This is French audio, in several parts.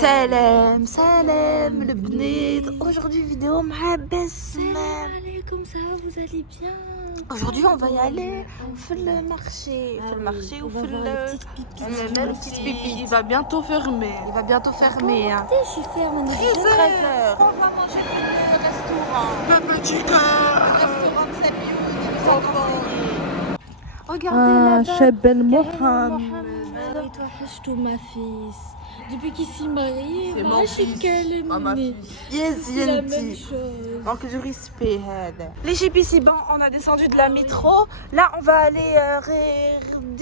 Salam, salam, le bnid. Aujourd'hui, vidéo مع بسمة. Salam alaikum, ça va, vous allez bien? Aujourd'hui, on va y aller au marché. Au marché ou on va voir les petites pipi. On met le petit pipi. Il va bientôt fermer. Il va bientôt fermer. Hein. Je suis ferme, on est 13h. On va manger au restaurant. Pepper chicken. Restaurant de Samioun. Regardez là-bas. Cheb El Mohamed. Ah oui, toi, Hachtou, ma fille. Depuis qu'il s'est marié, C'est mon fils. Ma fille. Yes, c'est la même Yenti. chose. Manque de respect. Les chipis, c'est bon, on a descendu de la métro. Là, on va aller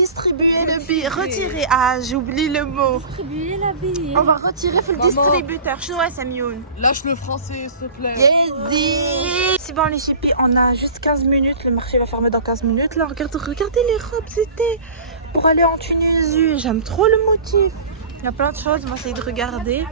distribuer le billet. Retirer. Ah, j'oublie le mot. Distribuer la bille. On va retirer le Maman. distributeur. Chinois, Samioun. Lâche le français, s'il te plaît. Yes. C'est bon, les chipis, on a juste 15 minutes. Le marché va fermer dans 15 minutes. Là, regardez les robes, c'était pour aller en Tunisie. J'aime trop le motif. Il y a plein de choses, on va essayer de regarder.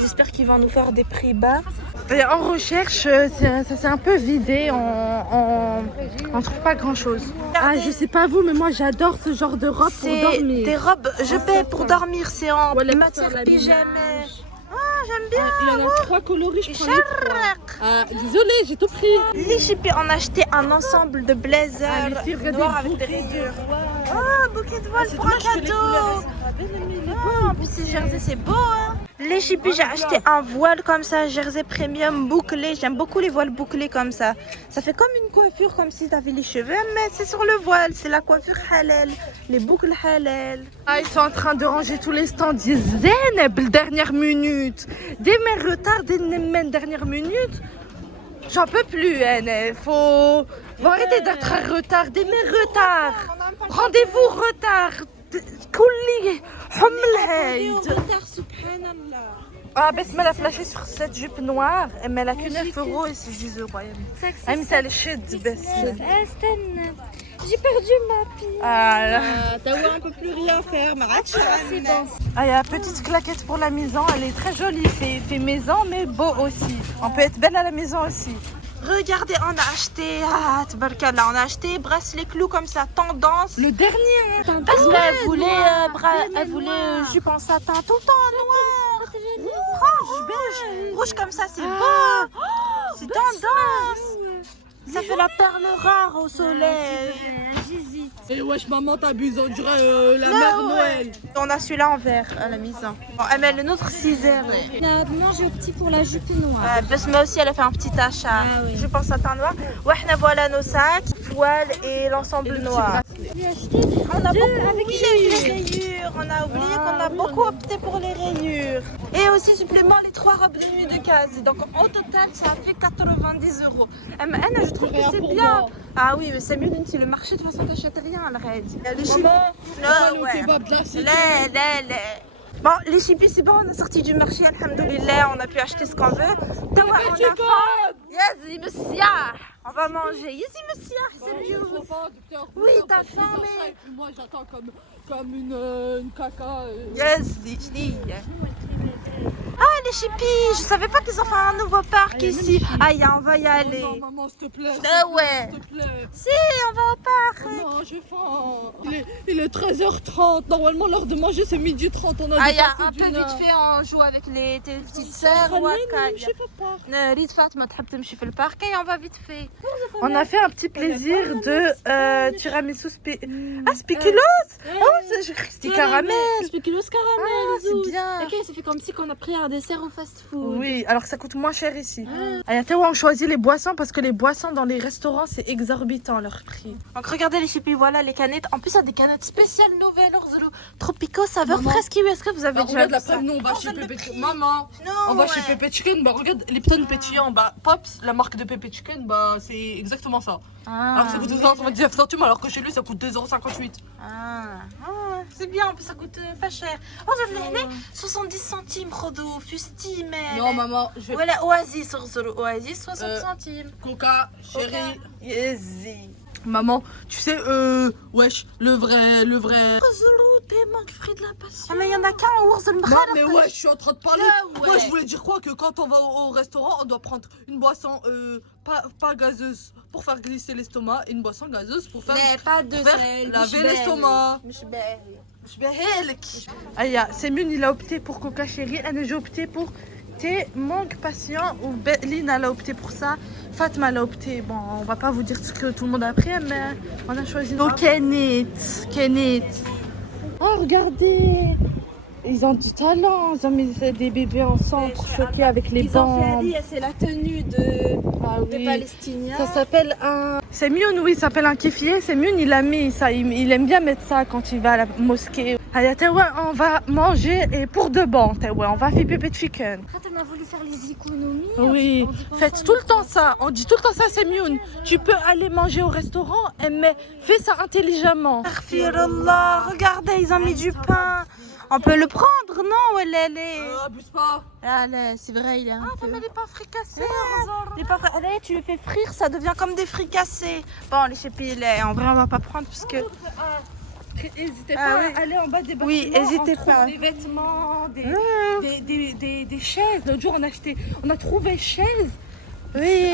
J'espère qu'ils vont nous faire des prix bas. Et en recherche, ça s'est un peu vidé. On trouve pas grand chose. Ah, je sais pas vous, mais moi j'adore ce genre de robe pour C'est dormir. des robes, je paie pour dormir, c'est en Ouais, matière pyjama. Ah, j'aime bien. Il y en a 3 coloris, je prends les 3. Charrak. Ah, désolée, j'ai tout pris. Les chipis, on a acheté un ensemble de blazers Ah, les filles, regardez noirs le avec des bouquet de rayures. voile. Ah, bouquet de voile C'est pour un dommage que les couleurs, cadeau. elles sont pas belles, mais Ah, en plus, ces jerseys, c'est beau. Hein. Les chipis, j'ai acheté un voile comme ça, jersey premium bouclé. J'aime beaucoup les voiles bouclés comme ça. Ça fait comme une coiffure, comme si tu avais les cheveux, mais c'est sur le voile. C'est la coiffure halal, les boucles halal. Ah, ils sont en train de ranger tous les stands. Zéneb, dernière minute. Dès mes retards, dès mes dernières minutes, j'en peux plus. Faut arrêter d'être en retard. Dès mes retards. Rendez-vous retard. Kouli, Hummelheid. Ah, elle a flashé sur cette jupe noire, mais elle a que 9 € et c'est 10 €. Ah, mais c'est le shit, J'ai perdu ma pile. Ah, là. T'as un peu plus rien faire, mais C'est bon. Ah, il y a la petite claquette pour la maison, elle est très jolie, fait maison mais beau aussi. On peut être belle à la maison aussi. regardez, on a acheté, tabarkallah, on a acheté bracelet clous comme ça, tendance. Le dernier, hein. Parce qu'elle voulait, elle voulait jupe en satin tout le temps noir. Rouge, beige, rouge comme ça, c'est beau. C'est tendance. Ça fait la perle rare au soleil. J'hésite. Et wesh maman t'abuses, on dirait la mère Noël. On a celui-là en vert à la maison. Bon, elle met le nôtre 6 heures. On a mangé au petit pour la jupe noire. Besma aussi, elle a fait un petit achat. Ah oui. Je pense satin noir. Ouais, voilà nos sacs, voile et l'ensemble noir. J'ai acheté On a deux beaucoup avec oublié les rayures. On a oublié qu'on a beaucoup opté pour les rayures. Et aussi supplément les 3 robes de nuit de case. Donc au total, ça fait 90 €. Anna, je trouve que c'est bien. Ah oui, mais c'est mieux si le marché de toute façon t'achètes rien, le raid. Les chipis. Non, ouais. Bon, les chipis, c'est bon, on est sorti du marché, alhamdoulilah, on a pu acheter ce qu'on veut. Tawa, on a faim. Yes, monsieur. On va manger. Yes, monsieur, c'est mieux. Oui, t'as faim, mais... Moi j'attends comme une caca. Yes, je dis. Ah, les chipis, je savais pas qu'ils ont fait un nouveau parc ici. Aïe, on va y aller. Non maman s'il te plaît. Ah ouais. S'il te plaît. Si, on va au parc. Non, j'ai faim. Il est 13h30. Normalement, l'heure de manger, c'est 12h30. On a Ah, il y a dépassé un peu d'une heure. vite fait, on joue avec tes petites sœurs. Je sais pas. ريت فاطمة تحب تمشي في البارك et on va vite fait. On a fait un petit plaisir de tiramisu spéculoos. Oh, j'ai cru que c'était caramel. Spéculoos caramel. Ah, c'est bien. Ok, ça fait comme si on a pris un dessert au fast-food. Oui, alors que ça coûte moins cher ici. Ah, on choisit les boissons parce que les boissons dans les restaurants, c'est exorbitant leur prix. Donc regardez les chipis, voilà les canettes. En plus, il y a des canettes spéciales nouvelles, Orzolo. Tropico, saveur Maman. fraise kiwi. Est-ce que vous avez Alors, déjà regarde vu la ça? preuve, nous on va Oh, chez j'aime le Pépé prix. Chicken. Maman, Non, on va ouais. chez Pépé Chicken. Bah regarde, Lipton pétillant, bah Pops, la marque de Pépé Chicken, bah c'est exactement ça. Alors que ça coûte 2,99 centimes alors que chez lui ça coûte 2,58 €. C'est bien, en plus ça coûte pas cher. Oh, je l'ai 70 centimes, Rodo, fusti, mais. Non maman, je vais... Voilà, Oasis, Orzolo, Oasis, 60 centimes. Coca, chérie. Yezi. Maman, tu sais, wesh, le vrai. T'es manque fruit de la passion. Ah, mais il y en a qu'un ours le Non, mais ouais, je suis en train de parler. Ouais. Moi, je voulais dire quoi? Que quand on va au restaurant, on doit prendre une boisson pas gazeuse pour faire glisser l'estomac et une boisson gazeuse pour faire, Mais pas de faire sel. laver l'estomac. Aya, Semyoun, il a opté pour Coca Chéri. Anna, j'ai opté pour thé mangue patient. Ou Lina, elle a opté pour ça. Fatma, elle a opté. Bon, on va pas vous dire ce que tout le monde a pris, mais on a choisi. Donc, Kenneth. Oh, regardez! Ils ont du talent. Ils ont mis des bébés ensemble pour choquer avec les bandes. C'est la tenue de, Ah des oui. Palestiniens. Ça s'appelle un... Semyoun, oui, ça s'appelle un kéfier. Semyoun, il a mis ça. Il aime bien mettre ça quand il va à la mosquée. Allez, Tawa, on va manger et pour de bon, Tawa, on va faire pépé de chicken. Quand on a voulu faire les économies, Oui, on dit pas faites ça, tout mais le temps ça. On dit tout le temps ça, Semyoun. Tu peux aller manger au restaurant, mais fais ça intelligemment. Akhfirullah, regardez, ils ont mis du pain. On peut le prendre, non? Abuse pas. Allez, c'est vrai, il est un peu... Mais les pas fricassés. Les pains frais- allez, tu le fais frire, ça devient comme des fricassés. Bon, les chépis, en vrai, on va pas prendre parce que... N'hésitez Ah pas oui. à aller en bas des bâtiments. Oui, n'hésitez on trouve pas. Des vêtements, des chaises. L'autre jour, on a trouvé chaises. Oui,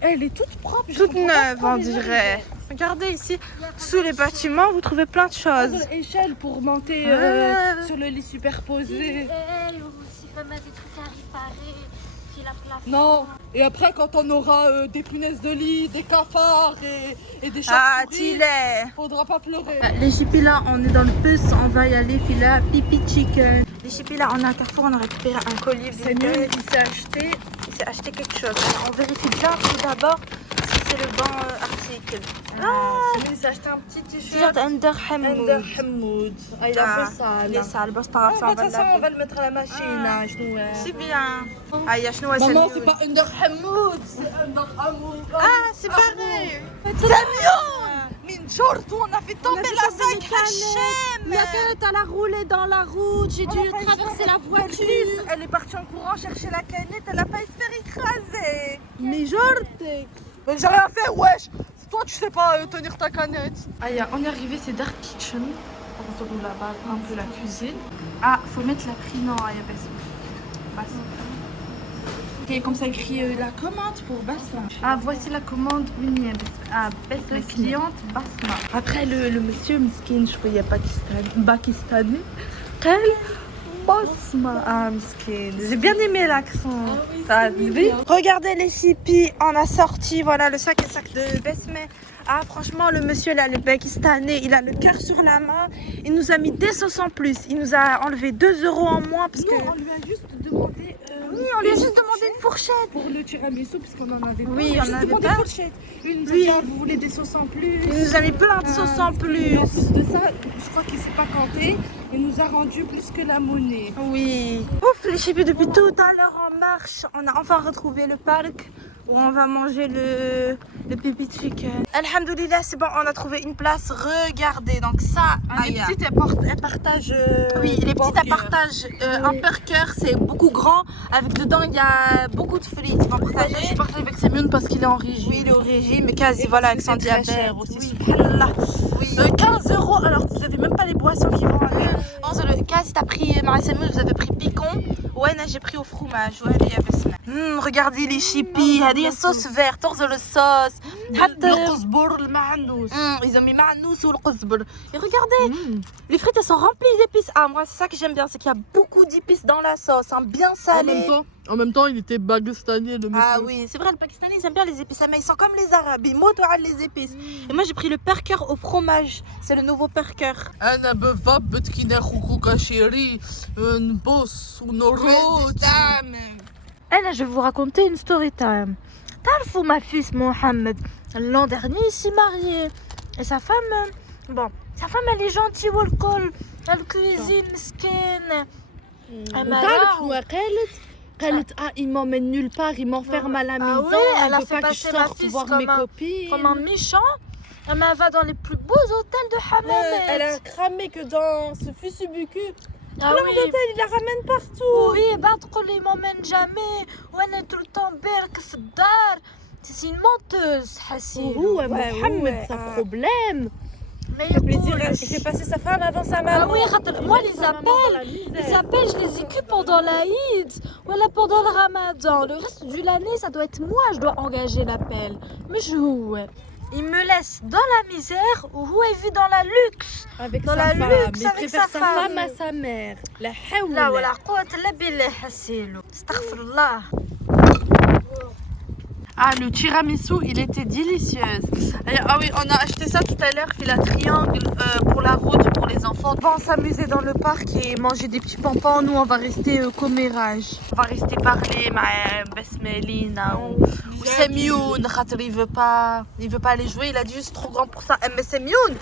Elle est toute propre. je toute comprends pas neuve, pourquoi on les gens dirait. Regardez ici, sous les bâtiments, vous trouvez plein de ils choses. ont des échelles pour monter sur le lit superposé. elle aussi va mettre des trucs à réparer, puis la plafond. Non. Et après, quand on aura des punaises de lit, des cafards et des Ah, chauves-souris, Tillet. faudra pas pleurer. Les chipis là, on est dans le bus, on va y aller, fila, pipi chicken. Les chipis là, on est à Carrefour, on a récupéré un colis. C'est mieux, il s'est acheté. Il s'est acheté quelque chose. Alors, on vérifie bien tout d'abord si c'est le bon article. Il s'est acheté un petit T-shirt t-shirt. Under Under Hamoud. Hamoud. Ah, il est un peu sale. Il est sale, bon, c'est pas grave, ça, De on toute va façon, on laver. va le mettre à la machine. Ah. hein, je nous, C'est bien. Ah, il y a Chenois, Maman, c'est pas Under Hamoud, c'est Under Hamoud. Ah, c'est pareil. Min Jordan, on a fait tomber la sac Hachem. Elle a roulé dans la route, j'ai dû traverser la voiture. Elle est partie en courant chercher la canette, elle a pas se faire écraser. Mais Jordan. Mais j'ai rien fait, wesh. C'est toi, tu sais pas tenir ta canette. Aïe, on est arrivé, c'est Dark Kitchen. On se roule là-bas, un peu la cuisine. Ah, faut mettre la prix, non, aïe, basse. Ok, comme ça écrit la commande pour Basma. Ah, voici la commande unique. Ah, la cliente Basma. Après, le monsieur Miskin, je voyais Pakistani. Quel Basma. Ah, Miskin. J'ai bien aimé l'accent. Ah, oui. Regardez les chippies, on a sorti voilà le sac de Besme. Ah franchement le monsieur là, le Pakistanais, il a le cœur sur la main. Il nous a mis des sauces en plus. Il nous a enlevé 2 € en moins parce que... On lui a juste demandé. Oui, on lui a juste demandé une fourchette. Pour le tiramisu, puisqu'on en avait pas. Oui, on a on juste avait demandé pas. une fourchette. Il nous a Oui. dit, ah, vous voulez des sauces en plus. Il nous a mis plein de sauces en plus. Et en plus de ça, je crois qu'il s'est pas compté. Il nous a rendu plus que la monnaie. Oui. Ouf, les chippies, depuis tout à l'heure en marche, on a enfin retrouvé le parc où on va manger le pipi chicken. Alhamdoulilah, c'est bon, on a trouvé une place. Regardez, donc ça, Les Aya. petites, elles partagent. Oui, les petites elles partagent un burger, c'est beaucoup grand. Avec dedans, il y a beaucoup de frites. Ils vont partager. Je partage avec Semyoun parce qu'il est en régime. Oui, il est au régime, mais quasi voilà, avec son c'est très diabète cher aussi. aussi. Subhanallah. Oui. 15 € alors que vous avez même pas les boissons qui vont avec. Quasi, t'as pris Marie-Samuel, vous avez pris picon. Ouais, là, j'ai pris au fromage. Ouais, il y a Besma. Regardez les chippies, il y a sauce verte, orzo le sauce. القزبر المعنوس. Ils ont mis manous ou le quzbr. Et regardez, les frites elles sont remplies d'épices. Ah, moi, c'est ça que j'aime bien, c'est qu'il y a beaucoup d'épices dans la sauce, hein, bien salé. En même temps, il était pakistanais le monsieur. Ah oui, c'est vrai, le Pakistanais ils aiment bien les épices, mais ils sont comme les Arabes, ils motoient les épices. Et moi j'ai pris le perker au fromage, c'est le nouveau perker. أنا بفضل كي ناخذ كوكا شيري نبص ونروت. Et là, je vais vous raconter une story time. T'as ma fils Mohamed, l'an dernier il s'est marié. Et sa femme, elle est gentille, elle cuisine, skin. تعرف شنو قالت ils m'emmènent nulle part, ils m'enferment à la maison, oui, elle a veut fait pas que je passer ma sorte fille voir comme mes copines. Comme un méchant. Elle va dans les plus beaux hôtels de Hammamet. Elle a cramé que dans ce fusubuku. Ah Plein oui. d'hôtels, il la ramène partout. Oui, bah, ils m'emmènent jamais. Ouais, elle est tout le temps berk, fdar. C'est une menteuse, Hassine. وهو محمد sa problème. Mais il fait plaisir, il fait passer sa femme avant sa Ah maman. oui, moi les appels, je les écoute pendant l'Aïd, voilà pendant le Ramadan. Le reste de l'année, ça doit être moi, je dois engager l'appel. Mais je ouais. Il me laisse dans la misère ou il vit dans la luxe. Avec Dans sa la femme. luxe, Il avec préfère sa sa femme. femme à sa mère. La haoula. لا ولا قوة إلا بالله حسيلو استغفر الله. Ah, le tiramisu, il était délicieux. Ah oui, on a acheté ça tout à l'heure, fila triangle, pour la route, pour les enfants. On va s'amuser dans le parc et manger des petits pampans. Nous, on va rester commérage. On va rester parler, Besmelina ou Semyoun. Il veut pas aller jouer, il a dit juste trop grand pour ça. Mais Semyoun,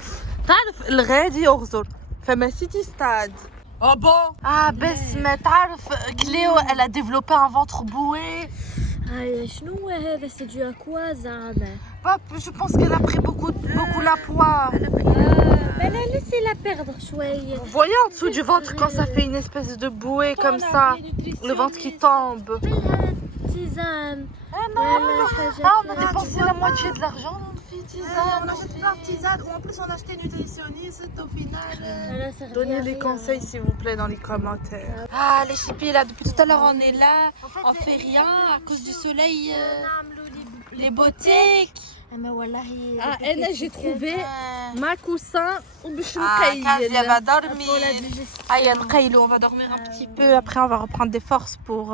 تعرف الغادي يغزر فما سيتي ستاد. Oh bon? Ah, Besme, تعرف Cléo, elle a développé un ventre boué. شنو هذا c'est dû à quoi زعما؟ Je pense qu'elle a pris beaucoup la poids. Ben laissez-la perdre شوية. Vous voyez en dessous du ventre quand ça fait une espèce de bouée comme ça, le ventre qui tombe. tisane. On a dépensé la moitié de l'argent dans une fille tisane. On achète plein de tisanes ou en plus on a acheté nutritionniste au final. Donnez les conseils s'il vous plaît dans les commentaires. Ah les chippies là, depuis tout à l'heure on est là, on fait rien à cause du soleil, les boutiques. أما والله Ah, j'ai trouvé ma coussin ou Ah, Kazi, elle va dormir. Ah, il y a le Kailou, on va dormir un petit peu. Après, on va reprendre des forces pour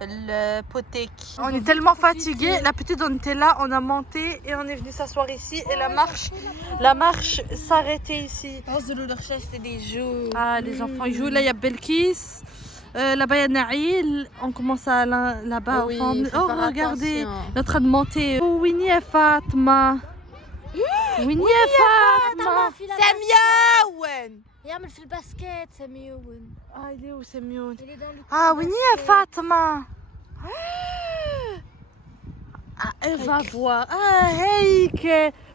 le poték. On est tellement fatigués. La petite, on était là, on a monté et on est venu s'asseoir ici. Et la marche s'arrêtait ici. C'est des jours. Ah, les enfants ils jouent. Là, il y a Belkis. Là-bas, il y a Naïl. On commence à là-bas. Oui, Enfin, il faut faire regardez, attention. il est en train de monter. Oh, Winnie et Fatma. Winnie et Fatma. Samia يعمل في الباسكت سميون. Ah, il est où, c'est mieux. Il est dans le Ah, Winnie et Fatma. Ah, elle va voir. Ah, Heik.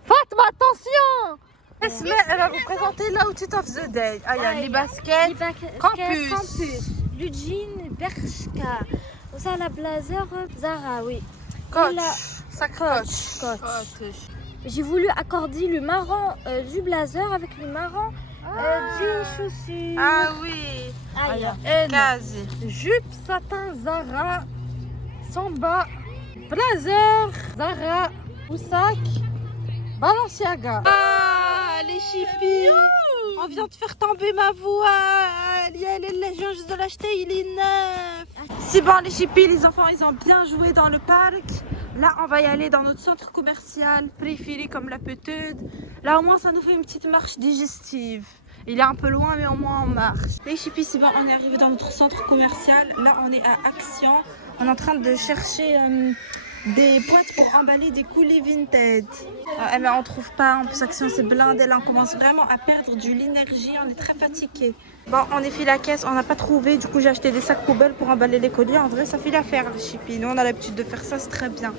Fatma, attention. Esme, elle va vous présenter l'outfit of the day. Ah, il y a les baskets. Campus. Le jean Bershka. Ça la blazer Zara, oui. Coach. Sa coach. J'ai voulu accorder le marron du blazer avec le marron jean chaussures. Ah oui. Aïe. Kazi. Jupe satin Zara. Samba. Blazer Zara. Oussak. Balenciaga. Ah, les chippies. On vient de faire tomber ma voix. Je viens juste de l'acheter, il est neuf. C'est bon les chippies, les enfants ils ont bien joué dans le parc. Là on va y aller dans notre centre commercial préféré comme la Peteude. Là au moins ça nous fait une petite marche digestive. Il est un peu loin mais au moins on marche. Les chippies c'est bon, on est arrivé dans notre centre commercial. Là on est à Action. On est en train de chercher des boîtes pour emballer des coulées vintage. Mais on trouve pas, en plus Action c'est blindé. Là on commence vraiment à perdre de l'énergie, on est très fatigué. Bon, on est fait la caisse, on n'a pas trouvé, du coup j'ai acheté des sacs poubelles pour emballer les colis. En vrai ça fait l'affaire les chippies, nous on a l'habitude de faire ça, c'est très bien.